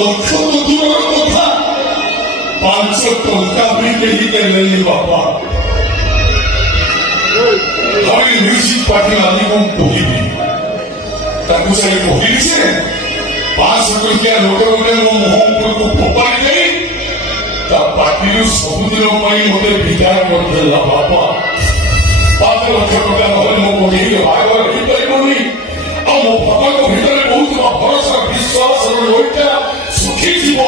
লক্ষ তো দূরের কথা, 500 ଟଙ୍କା ବି କେହି ଦେଲେନି ବାପା। আমি মিউজিক পার্টি আমি কম କହିବି ତାକୁ ଯାଇ କହିଲି ଯେ 500 ଟଙ୍କିଆ ଲୋକ ଗୋଟେ ମୋ ମୁହଁ ଉପରକୁ ଫୋପାଡ଼ି ଦେଇ ତା ପାର୍ଟିରୁ ସବୁଦିନ ପାଇଁ ମୋତେ ବିଦାୟ କରିଦେଲା ବାପା। 5 ଲକ୍ଷ ଟଙ୍କା ନହେଲେ ମୋ ବଢ଼େଇରେ ବାହାଘର ହେଇପାରିବନି। ଆଉ ମୋ ବାପାଙ୍କ ଭିତରେ କହୁଥିବା ଭରସା ବିଶ୍ୱାସର ଲଇଟା ଶୁଖିଯିବ।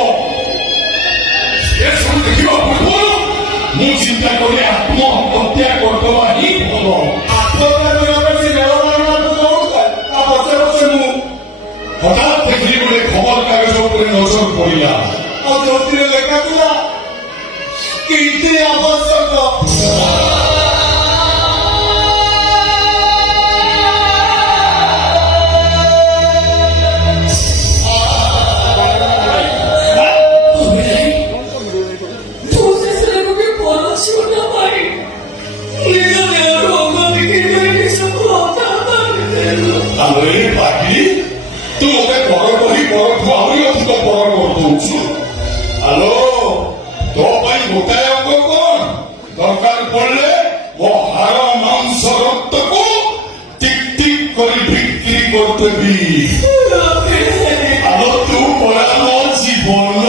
ଏସବୁ ଦେଖିବା ପୂର୍ବରୁ ମୁଁ ଚିନ୍ତା କଲି ଆତ୍ମହତ୍ୟା କରିଦେବା ହିଁ ଭଲ। হঠাৎ দেখি বলে খবর কাগজ উপরে নজর পড়িলা। ଆଉ ଯୋଉଥିରେ ଲେଖା ଥିଲା କିଡନୀ ଆବଶ୍ୟକ। আরে পাখি ତୁ ମୋତେ ପର କରି ପରଠୁ ଆହୁରି ଅଧିକ ପର କରିଦଉଛୁ। ହ୍ୟାଲୋ, ତୋ ପାଇଁ ଗୋଟାଏ ଅଙ୍ଗ କଣ? ଦରକାର ପଡ଼ିଲେ ମୋ ହାଡ଼ ମାଂସ ରକ୍ତକୁ ଟିକ୍ ଟିକ୍ କରି ବିକ୍ରି କରିଦେବି। ଆଲୋ ତୁ ପରା ମୋ ଜୀବନ।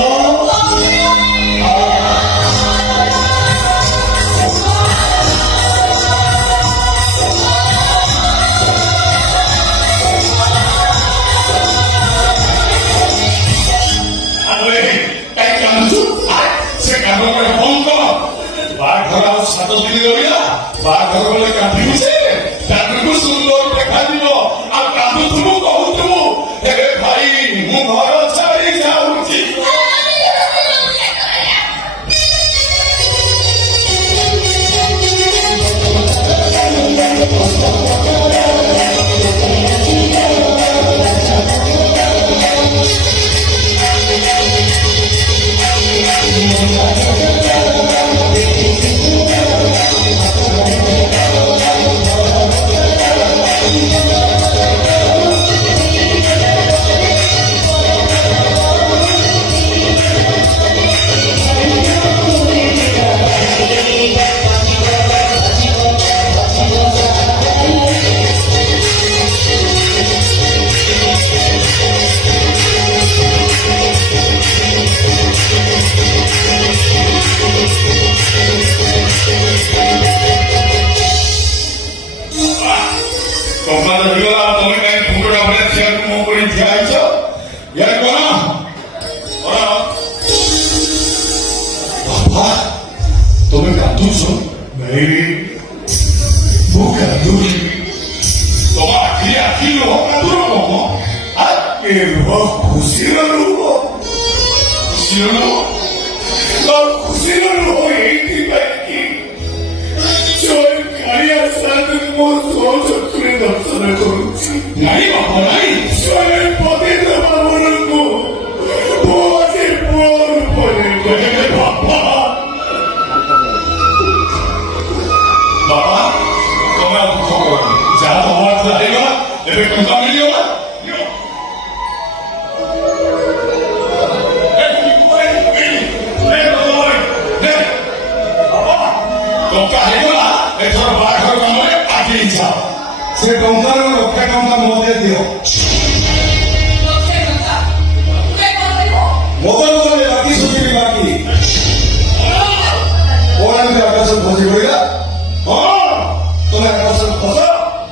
ବାହାଘର ଆଉ 7 ଦିନ ରହିଲା। ବାହାଘର ବେଳେ କାନ୍ଦିବୁ ଯେ ତାକୁ ସୁନ୍ଦର ଦେଖାଯିବ। ଆଉ କାନ୍ଦୁଥିବୁ କହୁଥିବୁ ହେ ଭାଇ ମୁଁ ଘର ଛାଡ଼ି ଯାଉଛି। ଟଙ୍କା ଧରିଗଲା। ତମେ କାହିଁ କୁକୁଡ଼ା ଭଳିଆ ଠିଆକୁ ମୋ ପରି ଠିଆ ହେଇଛ? ୟାର କଣ ବାପା ତମେ କାନ୍ଦୁଛ? ନାଇଁ ମୁଁ କାନ୍ଦୁନି। ତମ ଆଖିରେ ଆଖି ଲୁହ କାନ୍ଦୁର କମ। ଏ ଲୁହ ଖୁସିର ଲୁହ। ଖୁସିର ଲୁହ ଖୁସିର ଲୁହ ଏଇଥିପାଇଁ କି ମୋ ସ୍ୱଚକ୍ଷୁରେ ଦର୍ଶନ କରୁଛି। ନାଇଁ ବାପା ନାଇଁ, ସ୍ୱୟଂ ପତିତ ପାବନଙ୍କୁ ମୁଁ ଆଜି ପୁଅ ରୂପରେ ବାପା। ବାପା ତମେ ଆଉ ଦୁଃଖ କରନି। ଯାହା ହବାର ଥିଲା ହେଇଗଲା। ଏବେ ଟଙ୍କା ମିଳିଗଲା। ଟଙ୍କା ହେଇଗଲା। ଏଥର ବାହାଘର କାମରେ ଆଗେଇ ଯାଅ। ସେ ଟଙ୍କାର 1,00,000 ଟଙ୍କା ମୋତେ ଦିଅ। ମୋତେ ନଦେଲେ ବାକି ସୁଝିବି ବାକି। କଣ ଏମିତି ଆକାଶ ଖସି ପଡ଼ିଲା? ହଁ ତମେ ଆକାଶ ଖସ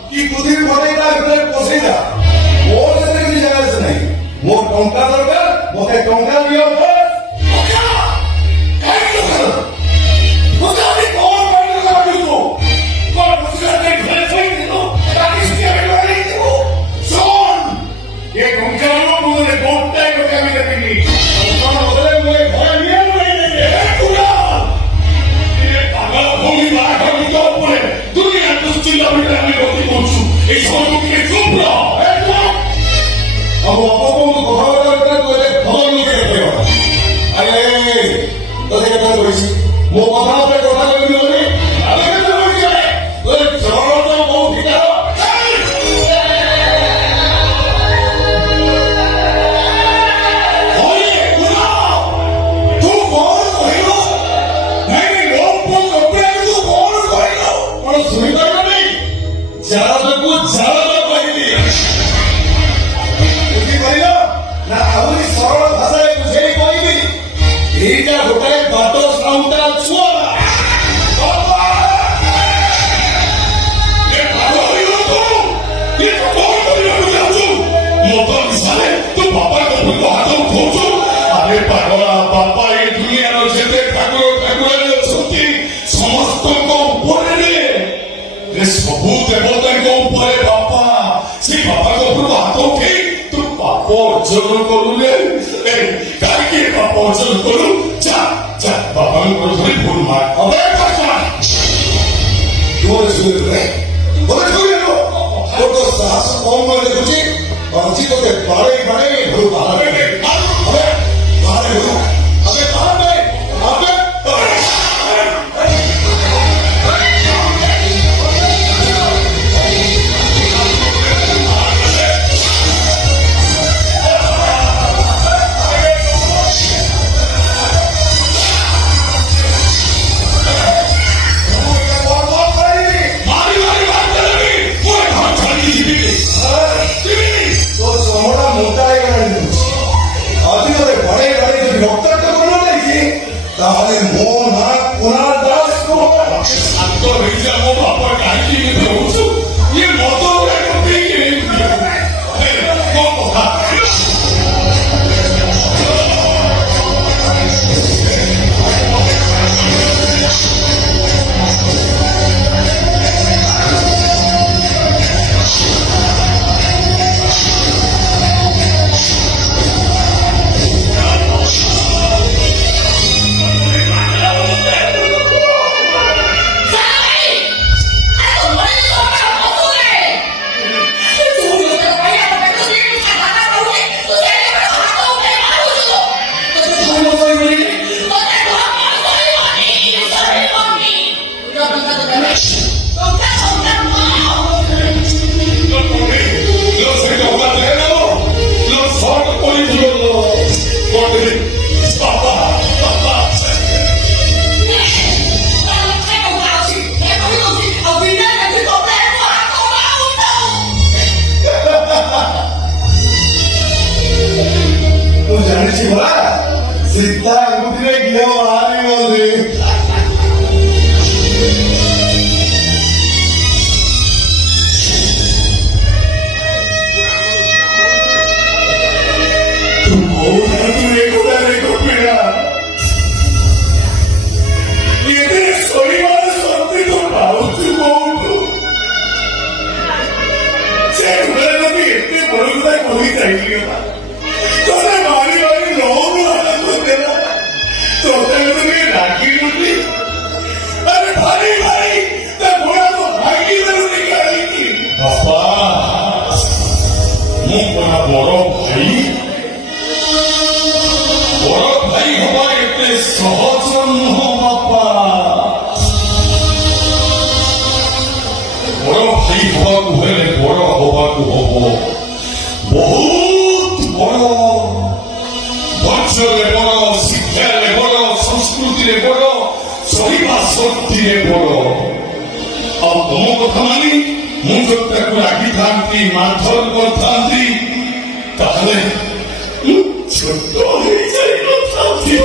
କି ପୃଥିବୀ ଘରେଇଲା ଭିତରେ ପଶେଇଲା। ମୋର ସେଥିରେ କିଛି ଜାଗା ନାହିଁ। ମୋ ଟଙ୍କା ଦରକାର, ମୋତେ ଟଙ୍କା ଦିଅ। ମୋ କଥା ଉପରେ କଥା କହିବି ବୋଲି ଅର୍ଜନ କରୁ ଯା ଯା ବାବାଙ୍କର ଧରି ଭୁଲ ମାର अबे बच्चा जोर से रे बोले जोर लो तो साहस कौन बोले तुझे बाजी तो के बड़े बड़े भूल बाहर अबे बाहर हो अबे बाहर नहीं अबे তাহলে মন আর কোনার দাস শান্ত হয়ে যা ମୋ ବାପା କାହିଁକି ଏମିତି ହଉଛୁ ଇଏ ମଦ ଗୁଡାକ ପିଇକି ଏମିତି କଣ କଥା ତୁ ଜାଣିଛୁ ପରା ସୀତା ଆଙ୍ଗୁଠିରେ ଘିଅ ବାହାରିବ ରେ ତୁ କୋଉଠା ତୁ ଏଗୁଡ଼ାରେ ଗୋପିଣା ଏତେ ଶୋଇବାର ଶକ୍ତି ତୁ ପାଉଛୁ କୋଉଠୁ ସେଗୁଡ଼ା ଯଦି ଏତେ ବଳୁଥାଏ କହିଥାଇଲି ତୋତେ ମାରି ମାରି ଲୋଭ ଦେଲା ତୋତେ ଟିକେ ଡାକିଲୁନି ଆରେ ଭାଇ ଭାଇ ତା ଗୋଡା ତ ଭାଙ୍ଗି ଦେଲୁନି କାହିଁକି ବାପା ମୁଁ ପରା ବଡ ଭାଇ ହବା ଏତେ ସହଜ ନୁହଁ ବାପା ବଡ ଭାଇ ହବାକୁ ହେଲେ ବଡ ହବାକୁ ହବ ବହୁତ ବଡ ବଂଶରେ ବଡ ଶିକ୍ଷାରେ ବଡ ସଂସ୍କୃତିରେ ବଡ ସହିବା ଶକ୍ତିରେ ବଡ ଆଉ ତମ କଥା ମାନି ମୁଁ ଯଦି ତାକୁ ରାଗିଥାନ୍ତି ମାରଧର କରିଥାନ୍ତି ତାହେଲେ ମୁଁ ଛୋଟ ହେଇଯାଇନଥାନ୍ତି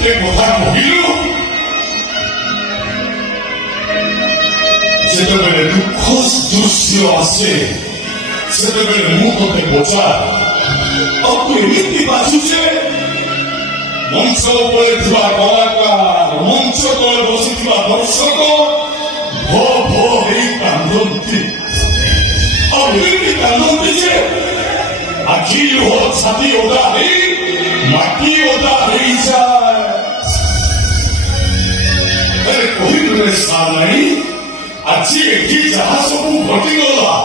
ଗୋଟେ କଥା କହିଲୁ ଯେତେବେଳେ ଦୁଃଖ ଦୃଶ୍ୟ ଆସେ ସେତେବେଳେ ମୁଁ ତୋତେ ପଚାର ଆଉ ତୁ ଏମିତି ବାଛୁଛେ ମଞ୍ଚ ଉପରେ ଥିବା କଳାକାର ମଞ୍ଚ ତଳେ ବସିଥିବା ଦର୍ଶକ ଭୋ ଭୋ ହେଇ କାନ୍ଦନ୍ତି ଆଉ ଏମିତି କାନ୍ଦନ୍ତି ଯେ ଆଖି ଲୁହ ଛାତି ଓଦା ହେଇ ମାଟି ଓଦା ହେଇଯାଏ କହିଲୁ ସାନାଇ ଆଜି ଏଠି ଯାହା ସବୁ ଘଟିଗଲା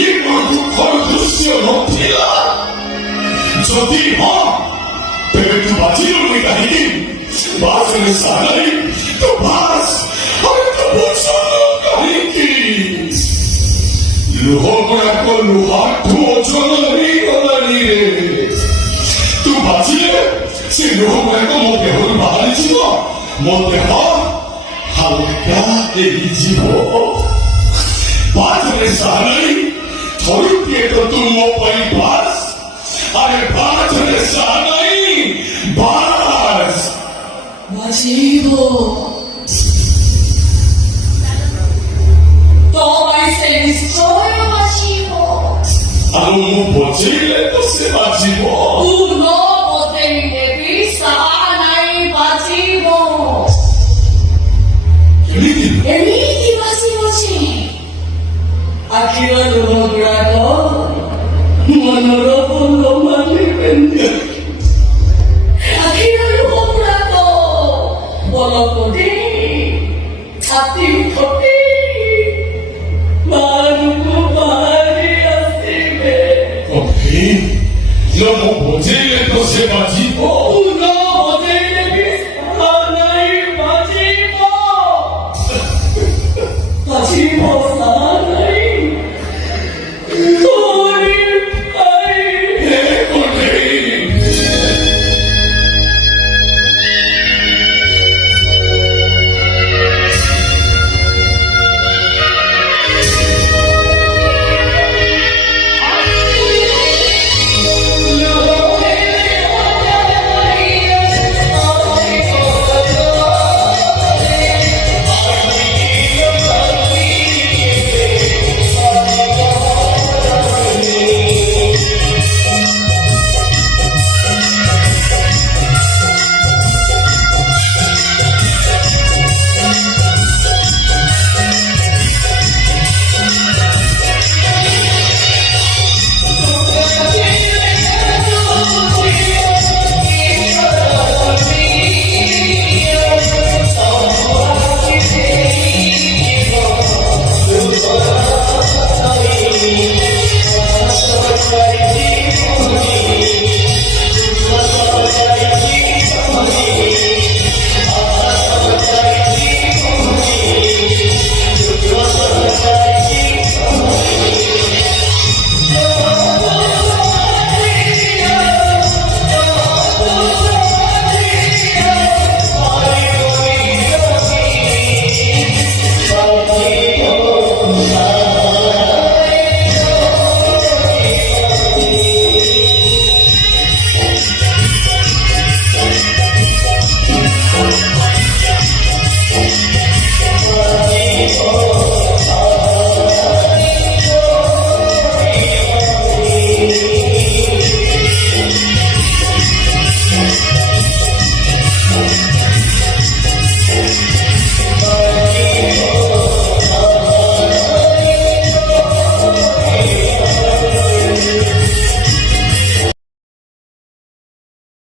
ଇଏ କଣ ଦୁଃଖର ଦୃଶ୍ୟ ନଥିଲା ଯଦି ହଁ ତେବେ ତୁ ବାଜିଲୁନି କାହିଁକି ବାସରେ ସାନାଇ ତୁ ବାସ ଆମେ ତ ବୁଝୁନୁ କାହିଁକି ଲୁହ ଗୁଡାକ ଲୁହାଠୁ ଓଜନ ହେଇଗଲାଣି ରେ ତୁ ବାଜିଲେ ସେ ଲୁହ ଗୁଡାକ ମୋ ଦେହରୁ ବାହାରିଯିବ ମୋ ଦେହ ହାଲକା ହେଇଯିବ ବାଜରେ ସାନାଇ ଥରୁଟିଏ ତ ତୁ সানাই বাস বাজিব তবাই সে নিশ্চয় বাজিব আৰু মোক বজিলে তো সে বাজিব পূৰ্ণ পথে দেৱী চানাই বাজিব কেনেকে এমিতি বাজিব যে আখিৰৰ ৰূপৰাগ মনৰ ফুল মালিবেন আখিৰৰ ৰূপৰাগ বলকতে ছাতি উঠতে মানুহো বাহাৰি ଆସିবে মোক বজিলে তো সে বাজিব